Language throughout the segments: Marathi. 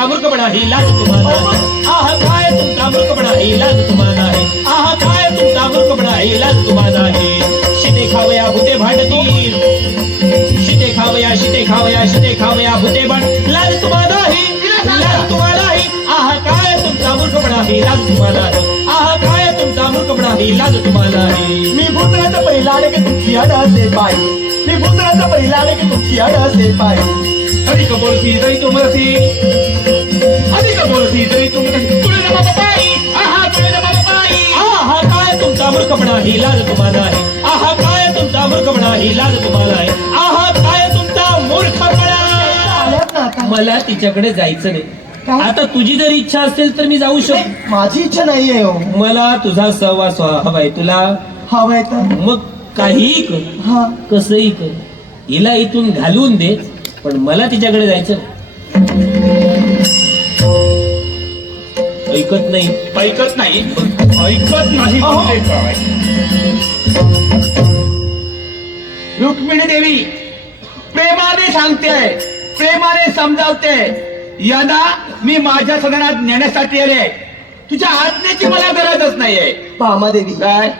तुमचा मूर्खपणा ही लाज तुम्हाला आहे. आहा काय तुमचा मूर्खपणा ही लाज तुम्हाला आहे. आहा काय तुमचा मूर्खपणा ही लाज तुम्हाला आहे. शिते खावया भूते भांडतील, शिते खावया शिते खावया शिते खावया भूते भांड, लाज तुम्हाला आहे, लाज तुम्हाला आहे. आहा काय तुमचा मूर्खपणा ही लाज तुम्हाला आहे. आहा काय तुमचा मूर्खपणा ही लाज तुम्हाला आहे. मी भूतराचा पहिला आले की तुमची आड असे पाय, मी भूतराचा पहिला आले की तुमची आड असे पाय. अधिक बोलती तरी तू मरती, अधिक बोलती तरी तू तुळे न बाबा बाई, आहा तुळे न बाबा बाई. आहा काय तुमचा मूर्खपणा ही लाज तुम्हाला आहे. आहा काय तुमचा मूर्खपणा ही लाज तुम्हाला आहे. आहा काय तुमचा मूर्खपणा. आल्यात ना आता. मला तिच्याकडे जायचं नाही. काय? आता तुझी जर इच्छा असेल तर मी जाऊ शकतो. माझी इच्छा नाहीये हो. मला तुझा सहवास हवाय. तुला हवाय तर मग काहीही कर, हा. कसंही कर, हिला इथून घालवून दे, पण मला तिच्याकडे जायचं ऐकत नाही. ऐकत नाही, ऐकत नाही म्हणजे काय? रुक्मिणी देवी प्रेमाने सांगते, प्रेमाने समजावते. यदा मी माझ्या सदनात नेण्यासाठी आले, तुझ्या आज्ञेची मला गरजच नाहीये. भामादेवी, काय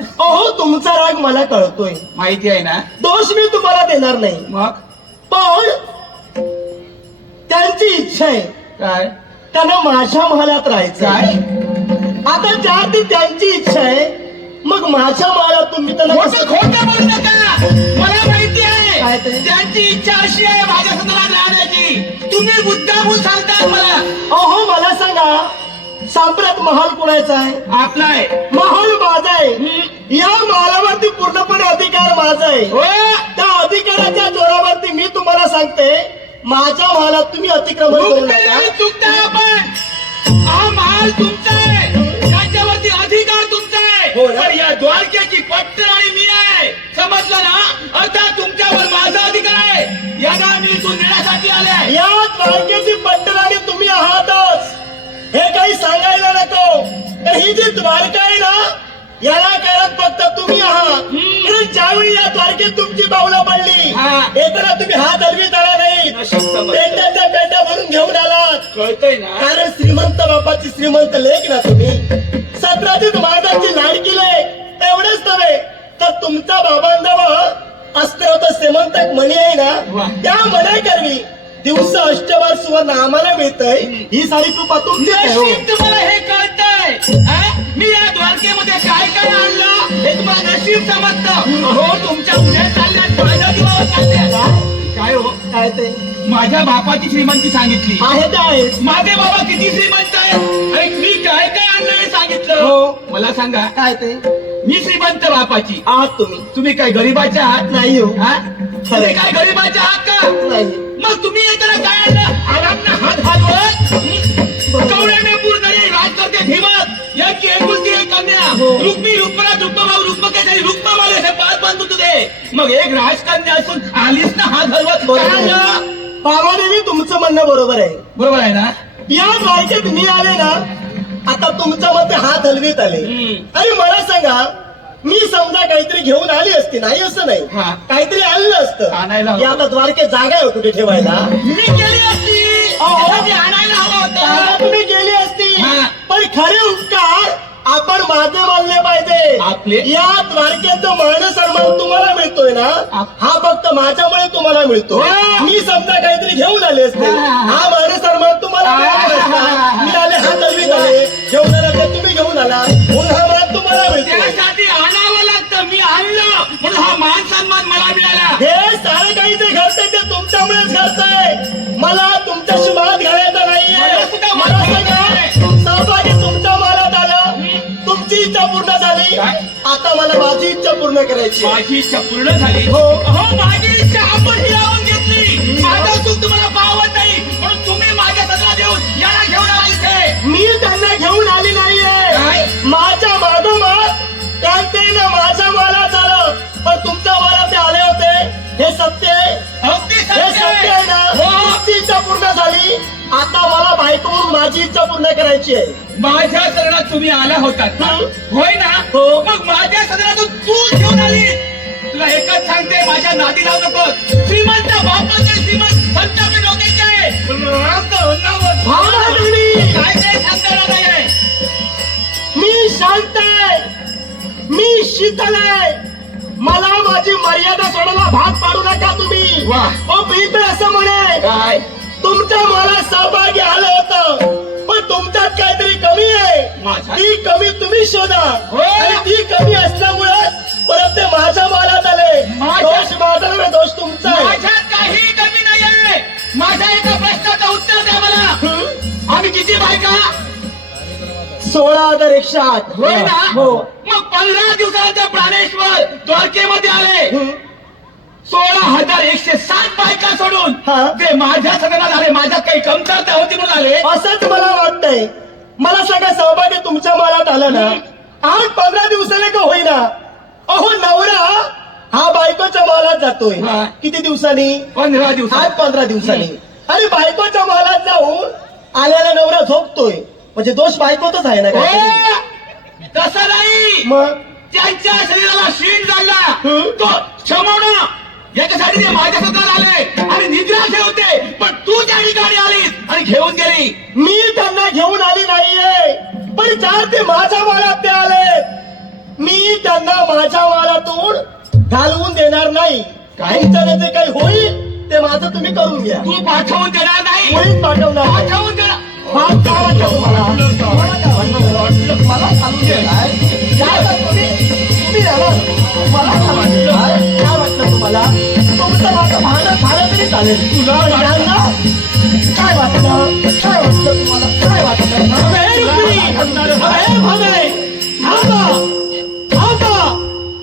अहो तुमचा राग मला कळतोय, माहिती आहे ना? दोष मी तुम्हाला देणार नाही, मग पण त्यांची इच्छा आहे, काय त्यांना माझ्या महालात राहायचं काय? आहे. आता ज्या ती त्यांची इच्छा आहे, मग माझ्या महालात तुम्ही त्यांना खोटं खोटं बोलू नका. मला माहिती काय आहे ते? त्यांची इच्छा अशी आहे माझ्या सदनात राहण्याची. तुम्ही मुद्दामून सांगता मला. अहो मला सांगा, साम्राट महाल कोणाचा आहे? आपला आहे. महाल माझा आहे. या महालावरती पूर्णपणे अधिकार माझा आहे. हो, त्या अधिकाराच्या जोरावरती मी तुम्हाला सांगते, माझ्या महालात तुम्ही अतिक्रमण करू नका. चुकता आपण. हा महाल तुमचा आहे, त्याच्यावरती अधिकार तुमचा आहे. हो ना? पण या द्वारकेची पट्टराणी मी आहे, समजलं ना? अर्थात तुमच्यावर माझा अधिकार आहे. याला मी इथून नेण्यासाठी आले. या द्वारकेची पट्टराणी तुम्ही आहातच, हे काही सांगायला नको. तर ही जी द्वारका आहे ना, याला कारण फक्त तुम्ही आहात. आणि ज्यावेळी या द्वारकेत तुमची पावलं पडली, हा. येताना तुम्ही हात हलवीत आला नाही, नशीब समजलं. पेट्याच्या पेट्या भरून घेऊन आलात. कळतंय ना? कारण श्रीमंत बापाची श्रीमंत लेक ना तुम्ही, सतराजीत महाराजांची लाडकी लेक. एवढेच नव्हे तर तुमचा बाबांजवळ अस्त्र होतं श्रीमंतक मणी आहे ना, वा. त्या मणी करवी दिवस अष्टवार सुवर्ण आम्हाला मिळतंय. ही सारी कृपा तुमची आहे हो. नशीब तुम्हाला हे कळतंय. हा? मी या द्वारकेमध्ये काय काय आणलं हे तुम्हाला नशीब समजतं. हो, तुमच्या उद्या चालल्यात, माझ्या जीवावर चालल्यात. काय हो, काय ते माझ्या बापाची श्रीमंती सांगितली. आहे ते आहे. माझे बाबा किती श्रीमंत आहेत आणि मी काय काय आणलं हे सांगितलं. हो. मला सांगा, काय ते मी श्रीमंत बापाची, आहात तुम्ही? तुम्ही काय गरीबाचे आहात? नाही हो. हा? तुम्ही काय गरीबाचे आहात का? नाही. मग तुम्ही येताना काय आणलं? आरामना हात हलवत कवड्याने पूर्ण राज करते भीमत, याची एकुलती एक कन्या. हो. रुक्मी रुक्मरा रुक्मभाऊ रुक्मकेसरी रुक्मामाला हे पाच बांधू तुझे. मग एक राजकन्या असून आलीस ना हात हलवत. काय आणलं? बाबादेवी तुमचं म्हणणं बरोबर आहे. बरोबर आहे ना? या द्वारकेत मी आले ना, आता तुमच्या मध्ये हात हलवीत आले. आणि मला सांगा, मी समजा काहीतरी घेऊन आली असती, नाही असं नाही, हा. काहीतरी आणलं आणायला असतं. हवं. या आता द्वारकेत जागा आहे कुठे ठेवायला? मी केली असती. अहो. ते आणायला हवं जागा होतं. तुम्ही गेली असती, हा. पण खरे उपकार आपण माझे मानले पाहिजे. आपले? या द्वारकेचं मान सन्मान तुम्हाला मिळतोय ना, हा फक्त माझ्यामुळे तुम्हाला मिळतो. हा. मी समजा काहीतरी घेऊन आले असते, हा. हा मान सन्मान तुम्हाला मिळाला नसता. मी आले हात हलवीत आले, घेऊन आला तर तुम्ही घेऊन आला, म्हणून हा मान तुम्हाला मिळतो. त्यासाठी आणावं लागतं. मी आणलं म्हणून हा मान सन्मान मला मिळाला. हे सारे काही जे घडतंय ते तुमच्यामुळेच घडतंय. मला तुमच्याशी वाद घालायचा नाहीये. मला सुद्धा वाद मला घालायचा सांगा, सहभागी तुमच्या मालात आलं, तुमची इच्छा पूर्ण झाली. काय? आता मला माझी इच्छा पूर्ण करायची आहे. माझी इच्छा पूर्ण झाली. हो. हो, माझी इच्छा आपण हिरावून घेतली. माझं सुख तुम्हाला पावत नाही म्हणून तुम्ही माझ्या सदनात येऊन याला घेऊन आला इथे. मी त्यांना घेऊन आली नाहीये. काय? माझ्या मागोमाग त्यांना माझ्या मालात आलं, पण तुमच्या मालात ते आले होते. हे सत्य आहे. अगदी हे सत्य सत्य आहे ना? हो. तुमची इच्छा पूर्ण झाली. आता मला बायको म्हणून माझी इच्छा पूर्ण करायची आहे. माझ्या सदनात तुम्ही आला होतात ना? होय ना? हो. मग माझ्या सदनातून तू घेऊन आली. तुला एकच सांगते, माझ्या नादी लावू नको. श्रीमंत बापाचे श्रीमंत संतापी डोक्याचे आहे. भावनागणी काय काय सांगता नाही आहे मी शांत आहे, मी शीतल आहे, मला माझी मर्यादा सोडायला भाग पाडू नका तुम्ही. वाह. मी तर असं म्हणे काय तुमच्या मला सहभागी आलं होतं, पण तुमच्यात काहीतरी कमी आहे. माझ्यात? ती कमी तुम्ही शोधा. हो. आणि ती कमी असल्यामुळे परत ते माझ्या मालात आले. माझ्या- दोष माझा नाही, दोष तुमचा आहे. माझ्यात काही कमी नाही आहे. माझ्या एका प्रश्नाचं उत्तर द्या मला. हं? आम्ही किती बायका 16,108. होय ना हो. मग 15 दिवसानंतर प्राणेश्वर द्वारकेमध्ये आले. हं? 16,107 बायका सोडून हा. ते माझ्या सदनात आले. माझ्यात काही कमतरता होती म्हणून आले. असंच मला वाटतंय. मला सगळं सहभागी तुमच्या मालात आलं ना, 8-15 दिवसाने का होईना. अहो नवरा हा बायकोच्या मालात जातोय. हा. किती दिवसांनी? 15 दिवसात 8-15 दिवसांनी. आणि बायकोच्या मालात जाऊन आलेला नवरा झोपतोय, म्हणजे दोष बायकोतच आहे ना काय? हो, तसं नाही. मग त्यांच्या शरीराला शीण झाला हं? तो क्षमवणं याच्यासाठी ते माझ्या सदनात आले आणि निद्रा ठेवते. पण तू त्या ठिकाणी आलीस आणि घेऊन गेली. मी त्यांना घेऊन आली नाहीये, पण ज्या ते माझ्या मालात ते आले, मी त्यांना माझ्या मालातून घालवून देणार नाही. काय? तुमच्याने जे काही होईल ते माझं तुम्ही करून घ्या. तू पाठवून देणार नाही. मुळीच पाठवणार नाही. पाठवून देणार. भाग काय वाटलं तुम्हाला? मला काय वाटलं? मला सांगून दे. काय आता तुम्ही राहा. मला काय वाटलं? काय वाटलं तुम्हाला? तुमचं माझं भांडण झालं तरी चालेल. तुला पण यांना काय वाटलं? काय वाटलं तुम्हाला? काय वाटलं? अरे रुक्मिणी, अरे भावे, थांबा, थांबा,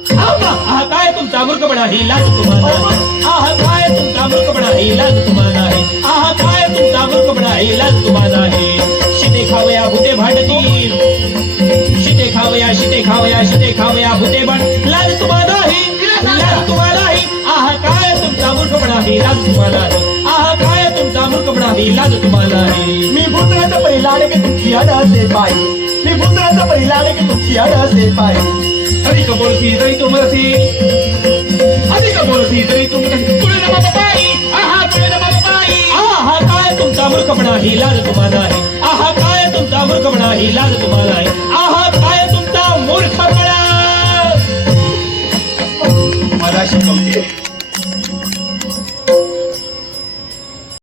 थांबा. हा काय तुमचा मूर्खपणा ही लाज तुम्हाला आहे. हा काय तुमचा मूर्खपणा ही लाज तुम्हाला आहे. हा काय तुमचा मूर्खपणा ही लाज तुम्हाला आहे. शिते खावया भूते भांडतील, शिते खावया, शिते खावया, शिते खावया भूते भांड. लाज तुम्हाला आहे, लाज तुम्हाला आहे. आहा काय तुमचा मूर्खपणा ही लाज तुम्हाला आहे. आहा काय तुमचा मूर्खपणा ही लाज तुम्हाला आहे. मी पुत्राचा पहिला आले की तुमची आड असे पाय. मी पुत्राचा पहिला आले की तुमची आड असे पाय. अधिक बोलती तरी तू मरती. अधिक बोलती तरी तू मरती. तुळे नमः बाबाई. आहा तुळे नमः बाबाई. आहा काय तुमचा मूर्खपणा ही लाज तुम्हाला आहे. आहा काय तुमचा मूर्खपणा ही लाज तुम्हाला आहे. आहा काय तुमचा मूर्खपणा. मला शिकवते